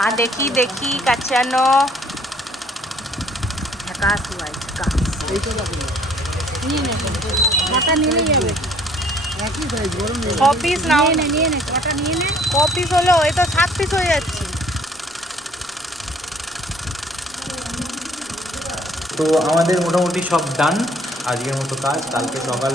মা দেখি দেখি কাচানো ঝাকাস ভাই ঝাকাস। নিয়ে নে কটা নিলেই যাবে। ছ পিস নাও, নিয়ে নে কটা নিয়ে নে। ক পিস হলো? এই তো 7 পিস হয়ে যাচ্ছে। তো আমাদের মোটামুটি সব ডান আজকের মতো কাজ। কালকে সকাল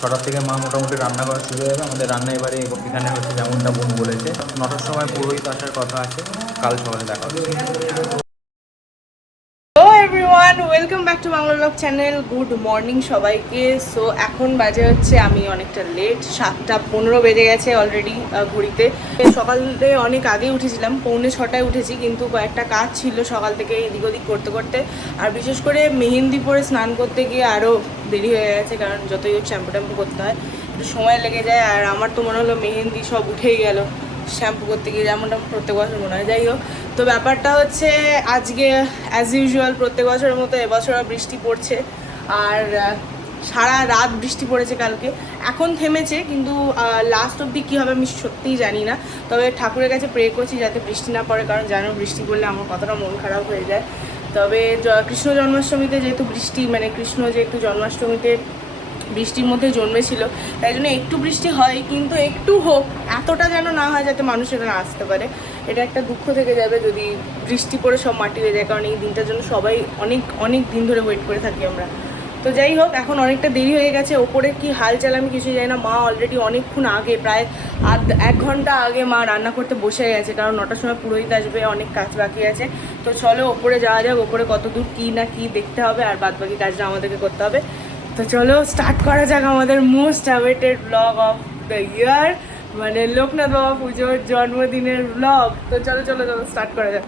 6টার থেকে মা মোটামুটি রান্না করা শুরু হবে। আমাদের রান্না এবারে এখানে হচ্ছে যেমনটা বোন বলেছে 9টার সময় পুরোহিত আসার কথা আছে। কাল সকালে দেখা হচ্ছে। Hello everyone, welcome back to Bangla blog channel. Good morning সবাইকে। সো এখন বাজে হচ্ছে, আমি অনেকটা লেট, 7:15 বেজে গেছে অলরেডি ঘড়িতে। সকালে অনেক আগে উঠেছিলাম, 5:45 উঠেছি, কিন্তু কয়েকটা কাজ ছিল সকাল থেকে এদিক ওদিক করতে করতে। আর বিশেষ করে মেহেন্দি পরে স্নান করতে গিয়ে আরও দেরি হয়ে গেছে, কারণ যতই হোক শ্যাম্পু ট্যাম্পু করতে হয় একটু সময় লেগে যায়। আর আমার তো মনে হলো মেহেন্দি সব উঠেই গেল শ্যাম্পু করতে গিয়ে, যেমনটা প্রত্যেক বছর মনে হয়। যাই হোক, তো ব্যাপারটা হচ্ছে আজকে অ্যাজ ইউজুয়াল প্রত্যেক বছরের মতো এবছরও বৃষ্টি পড়ছে। আর সারা রাত বৃষ্টি পড়েছে কালকে। এখন থেমেছে, কিন্তু লাস্ট অবধি কী হবে আমি সত্যিই জানি না। তবে ঠাকুরের কাছে প্রে করছি যাতে বৃষ্টি না পড়ে, কারণ জানো বৃষ্টি পড়লে আমার কতটা মন খারাপ হয়ে যায়। তবে কৃষ্ণ জন্মাষ্টমীতে যেহেতু বৃষ্টি, মানে কৃষ্ণ যেহেতু জন্মাষ্টমীতে বৃষ্টির মধ্যে জন্মেছিল, তাই জন্য একটু বৃষ্টি হয়, কিন্তু একটু হোক, এতটা যেন না হয় যাতে মানুষেরা না আসতে পারে। এটা একটা দুঃখ থেকে যাবে যদি বৃষ্টি পড়ে সব মাটি হয়ে যায়, কারণ এই দিনটার জন্য সবাই অনেক অনেক দিন ধরে ওয়েট করে থাকি আমরা। তো যাই হোক, এখন অনেকটা দেরি হয়ে গেছে। ওপরে কি হাল চাল আমি কিছু জানি না। মা অলরেডি অনেকক্ষণ আগে, প্রায় 1 ঘন্টা আগে মা রান্না করতে বসে গেছে, কারণ 9টার সময় পুরোহিত আসবে, অনেক কাজ বাকি আছে। তো চলো ওপরে যাওয়া যাক, ওপরে কত দূর কী না কী দেখতে হবে, আর বাদ বাকি কাজটা আমাদেরকে করতে হবে। তো চলো স্টার্ট করা যাক আমাদের most awaited blog of the year, মানে লোকনাথ বাবা পুজোর জন্মদিনের ব্লগ। তো চলো চলো চলো স্টার্ট করা যাক।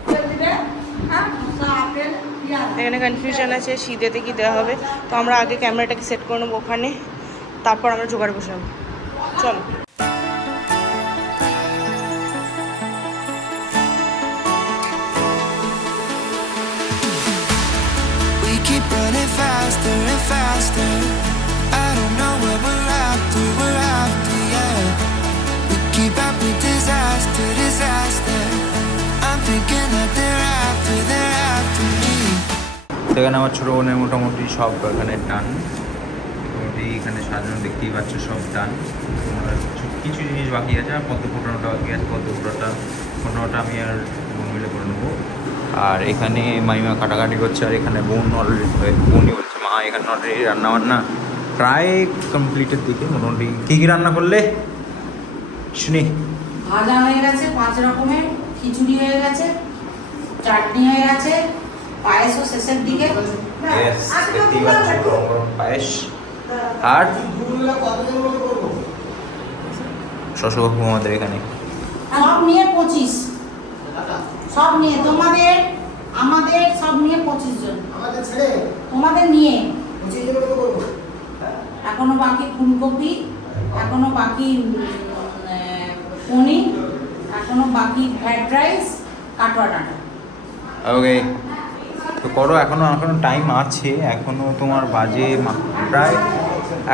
এখানে কনফিউশন আছে শীতেতে কি দেওয়া হবে, তো আমরা আগে ক্যামেরাটাকে সেট করে নেবো ওখানে, তারপর আমরা জোগাড় বসাবো। চলো। We keep running faster and faster. I don't know where we're after, yeah. We keep up with disaster, disaster. I'm thinking that they're after me. সেখানে আমার ছোটো বোনের মোটামুটি সব এখানে ডান। মোটামুটি এখানে সাজানো দেখতেই পাচ্ছ সব ডান। কিছু জিনিস বাকি আছে, আর পদ্ম ফোটানোটা বাকি আছে। পদ্ম ফোটানোটা আমি আর বোন মিলে করে নেবো। আর এখানে মাইমা কাটাকাটি করছে, আর এখানে বোনই বলছে মা এখানে অলরেডি রান্নাবান্না প্রায় কমপ্লিটের দিকে। মোটামুটি কী কী রান্না করলে শুনি? ভাজা হয়ে গেছে 5 রকমের, খিচুড়ি হয়ে গেছে, চাটনি হয়ে গেছে, পায়েসও শেষের দিকে। দেখতেই পাচ্ছ গরম গরম পায়েস। আর শশবাবু আমাদের এখানে সব নিয়ে 25, সব নিয়ে তোমাদের আমাদের সব নিয়ে 25 জন, তোমাদের নিয়ে। এখনো বাকি ফুলকপি, এখনো বাকি পনির, এখনো বাকি ফ্রাইড রাইস, কাটোয়া ডাঁটা। ওকে, তো করো। এখনো টাইম আছে। এখনো তোমার বাজে প্রায়,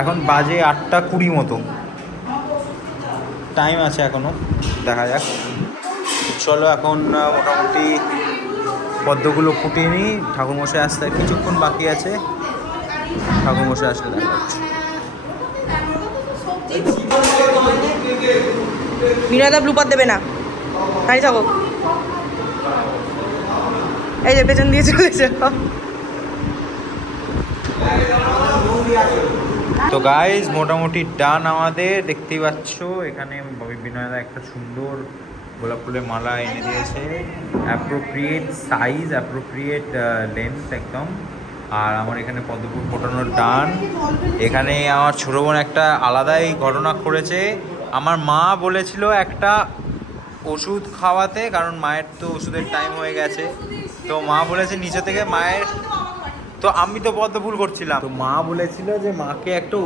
এখন বাজে 8:20 মতো টাইম আছে এখনো, দেখা যাক। চলো এখন মোটামুটি পদ্মগুলো ফুটিয়ে নিই। ঠাকুরমশাই আসতে কিছুক্ষণ বাকি আছে, ঠাকুরমশাই আসলে দেখা যাচ্ছে। বিনয়দা ব্লুপার দেবে না, তাই থাকো। এই যে পেছন দিয়ে চলেছে। তো গাইজ মোটামুটি ডান আমাদের, দেখতেই পাচ্ছ। এখানে বিনয়দা একটা সুন্দর গোলাপ ফুলের মালা এনে দিয়েছে, অ্যাপ্রোপ্রিয়েট সাইজ, অ্যাপ্রোপ্রিয়েট লেন্থ একদম। আর আমার এখানে পদ্মফুল ফোটানোর ডান। এখানে আমার ছোটো বোন একটা আলাদাই ঘটনা করেছে। আমার মা বলেছিল একটা ওষুধ খাওয়াতে, কারণ মায়ের তো ওষুধের টাইম হয়ে গেছে। তো মা বলেছে নিচে থেকে মায়ের, তো আমি তো পদ্মফুল করছিলাম, তো মা বলেছিল যে মাকে একটা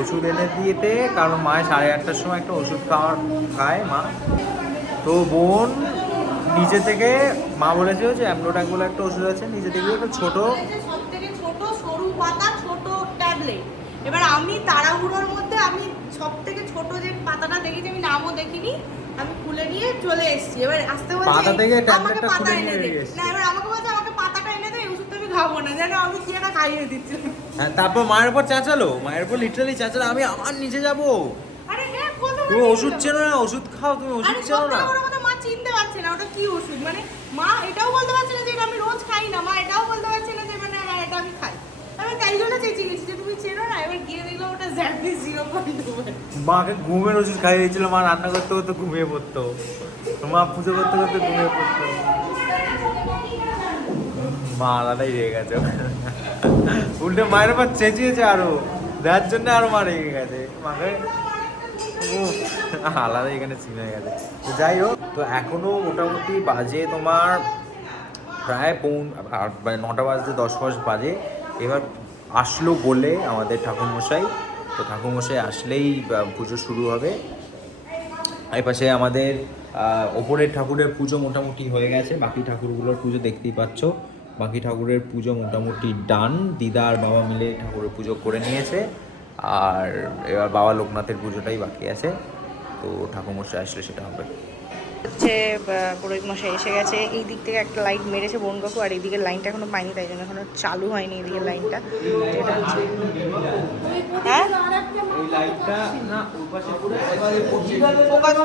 ওষুধ এনে দিতে, কারণ মায়ের 8:30টার সময় একটা ওষুধ খায় মা। তো বোন নিচে থেকে, মা বলেছিল যে অ্যামলোডাক বলে একটা ওষুধ আছে, নিচে থেকে একটা ছোট সবথেকে ছোট সরু পাতা, ছোট ট্যাবলেট। এবার আমি তাড়াহুড়োর মধ্যে আমি সবথেকে ছোট যে পাতাটা দেখেছি, আমি নামও দেখিনি, আমি খুলে নিয়ে চলে এসেছি। এবার আসতে বলছে পাতা থেকে আমাকে ট্যাবলেটটা পাতা খুলে এনে নিয়ে দে। বেরিয়ে এসেছি। না এবার আমাকে বলছে আমাকে পাতাটা এনে দে, এই ওষুধটা আমি খাবো না, জানো আমি কি একটা খাইয়ে দিচ্ছি। হ্যাঁ, তারপর মায়ের উপর চেঁচালো, মায়ের উপর লিটারালি চেঁচালো, আমি আমার নিচে যাবো। আরে হ্যাঁ কত তুমি ওষুধ চেনো না, ওষুধ খাও, তুমি ওষুধ আরে চেনো না। সবথেকে বড় কথা, মা চিনতে পারছে না ওটা কি ওষুধ, মানে মা এটাও বলতে পারছে না যে এটা আমি রোজ খাই না, মা এটাও বলতে পারছে না যে মানে হ্যাঁ এটা আমি খাই। আমি তাই জন্য চেঁচিয়ে গেছি যে তুমি চেনো না। এবার গিয়ে দেখলাম ওটা জ্যাপিস 0.2। মাকে ঘুমের ওষুধ খাইয়ে দিয়েছিল, মা রান্না করতে করতে ঘুমিয়ে পড়তো, মা পুজো করতে করতে ঘুমিয়ে পড়তো। মা আলাদাই রেগে গেছে, উল্টে মায়ের উপর চেঁচিয়েছে আরো, দেওয়ার জন্য আরো মা রেগে গেছে মাকে। আলাদা এখানে সিন হয়ে গেছে। তো যাই হোক, তো এখনো মোটামুটি বাজে তোমার প্রায় 9টা বাজতে 10 বাজে। এবার আসলো বলে আমাদের ঠাকুরমশাই, তো ঠাকুরমশাই আসলেই পুজো শুরু হবে। এই পাশে আমাদের ওপরের ঠাকুরের পুজো মোটামুটি হয়ে গেছে, বাকি ঠাকুরগুলোর পুজো দেখতেই পাচ্ছ। বাকি ঠাকুরের পুজো মোটামুটি ডান, দিদা আর বাবা মিলে ঠাকুরের পুজো করে নিয়েছে। আর এবার বাবা লোকনাথের পুজোটাই বাকি আছে, তো ঠাকুরমশাই আসলে সেটা হবে। হচ্ছে পুরোহিত মশাই এসে গেছে, এই দিক থেকে একটা লাইট মেরেছে বোন কাকু, আর এইদিকে লাইনটা এখনো পাইনি, তাই জন্য এখনো চালু হয়নি এদিকে লাইনটা। এটা হচ্ছে হ্যাঁ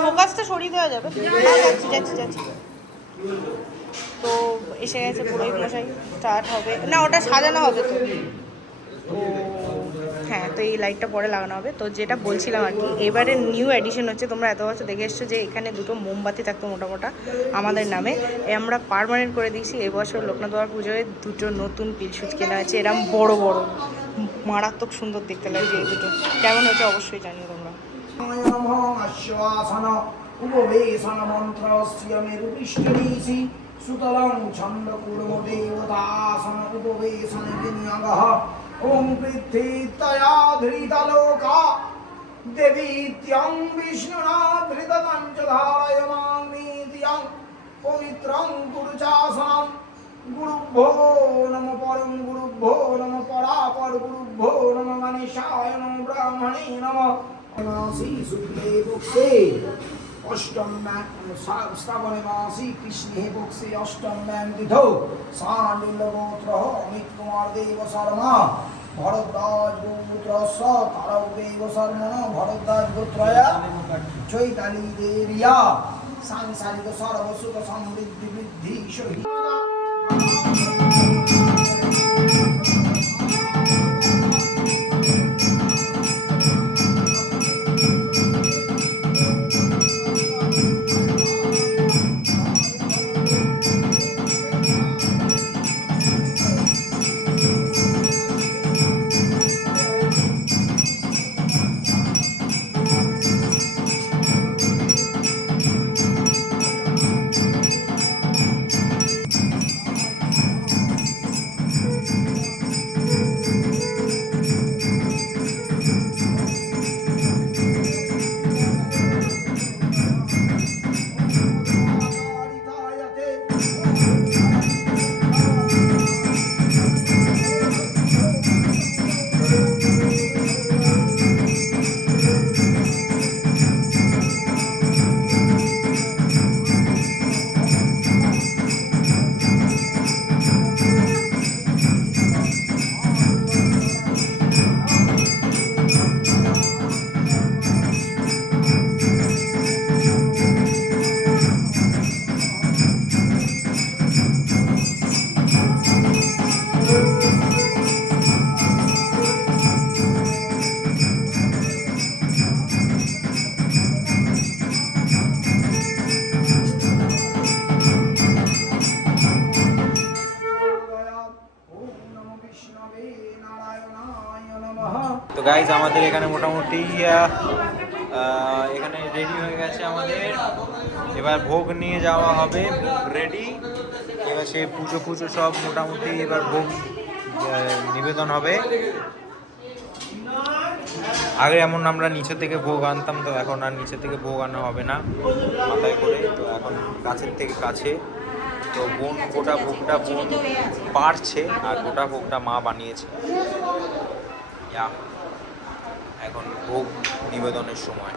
ফোকাসটা সরিয়ে দেওয়া যাবে। হ্যাঁ যাচ্ছি যাচ্ছি। তো এসে গেছে পুরোহিত মশাই, স্টার্ট হবে না, ওটা সাজানো হবে তো। হ্যাঁ, তো এই লাইটটা পরে লাগানো হবে। তো যেটা বলছিলাম আর কি, এবারে নিউ এডিশন হচ্ছে, তোমরা এত বছর দেখে এসছো যে এখানে দুটো মোমবাতি থাকতো মোটামোটা আমাদের নামে, আমরা পার্মানেন্ট করে দিয়েছি। এবছর লোকনাথ বাবার পুজোয় দুটো নতুন পিলসুচ কেনা হয়েছে, এরম বড় বড়, মারাত্মক সুন্দর দেখতে লাগছে এই দুটো। কেমন হয়েছে অবশ্যই জানিও তোমরা। সুতরাং ছন্দ কুর্ম দেবদাসন উপবেশন বিনিয়োগঃ ওম পৃথিবীতয়া ধৃতলোকা দেবীত্যং বিষ্ণুনা ধৃতং চ ধারয়মাং নিত্যং পবিত্রং গুরুচাসনম গুরুভ্যো নমঃ পরম গুরুভ্যো নমঃ পরাপর গুরুভ্যো নমঃ গণেশায় নমঃ ব্রাহ্মণে নমঃ মাসি শুক্লে পক্ষে অষ্টম শ্রাবণে মাসি কৃষ্ণে পক্ষে অষ্টম তিথৌ সান্ডিল্য গোত্র অমিত কুমার দেব শর্মা ভরদ্বাজ গোত্র তারক দেব শর্মণ ভরদ্বাজ গোত্রয়া চৈতালি দেবিয়া সাংসারিক সর্বসুখ সমৃদ্ধি বৃদ্ধি সহিত। তো গাইজ আমাদের এখানে মোটামুটি এখানে রেডি হয়ে গেছে আমাদের, এবার ভোগ নিয়ে যাওয়া হবে রেডি। এবার সে পুজো সব মোটামুটি এবার ভোগ নিবেদন হবে। আগে এমন আমরা নিচে থেকে ভোগ আনতাম, তো এখন আর নিচে থেকে ভোগ আনা হবে না মাথায় করে, তো এখন কাছের থেকে কাছে। তো বোন গোটা ভোগটা বোন পারছে, আর গোটা ভোগটা মা বানিয়েছে। এখন ভোগ নিবেদনের সময়।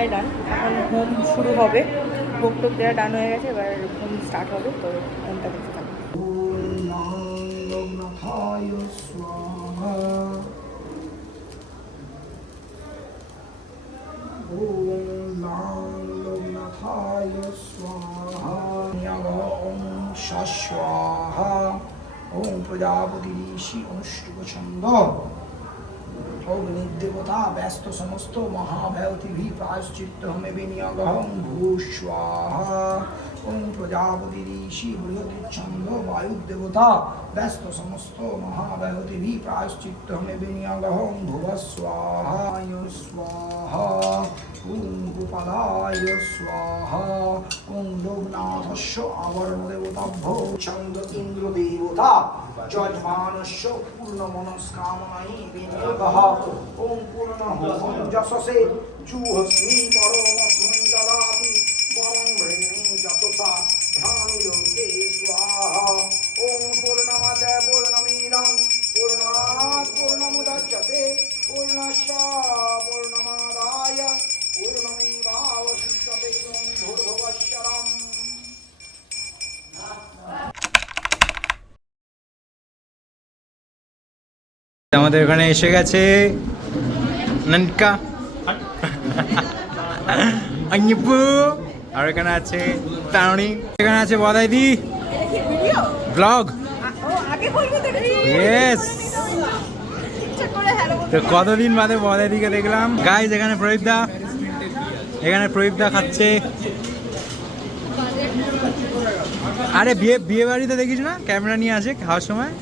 প্রায় ডান, এখন হোম শুরু হবে। ভোগ টোক দেওয়া ডান হয়ে গেছে, এবার হোম স্টার্ট হবে, তো হোমটা দেখতে থাকবে। লোকনাথায় স্বাহা ওম লোকনাথায় স্বাহা ওম স্বাহা ওম প্রজাপতি ঋষি অনুষ্ঠুপ ছন্দ অগ্নিদেবতা ব্যস্ত সমস্ত মহাভয়তিভি প্রায়শ্চিত্ত হমে বিনিয়োগহং ভূস্বাহা ওম প্রজাপতি ঋষি বৃহতিচ্ছন্দ বায়ুদেবতা ব্যস্ত সমস্ত মহাভয়তিভি প্রায়শ্চিত্ত হমে বিনিয়োগহং ভুবস্বাহা স্বাহা ওম গোপালায় স্বাহা ওম লোকনাথস্য আবরণ দেবতাভ্যো ছন্দ ইন্দ্র দেবতা যজমানস্য পূর্ণ মনস্কামনাই বিনিয়োগঃ ওম পূর্ণ হোম যশসে জুহস্মি পরমস্मै দদাতি পরং ভ্রেণী যশসা ধ্যান যোগে স্বাহা ওম পূর্ণমদ পূর্ণমিদং পূর্ণাৎ পূর্ণমুদচ্যতে পূর্ণস্য পূর্ণমাদায় পূর্ণমেবাবশিষ্যতে ওম ভূর্ভুবঃস্বরম। আমাদের এখানে এসে গেছে ননকা আইপু, আর এখানে আছে তারণী, এখানে আছে বদাইদি ব্লগ। ইয়েস, তো কতদিন বাদে বদাইদিকে দেখলাম। গাইজ এখানে প্রদীপদা, এখানে প্রদীপদা খাচ্ছে। আরে বিয়ে বাড়িতে দেখিস না ক্যামেরা নিয়ে আসে খাওয়ার সময়।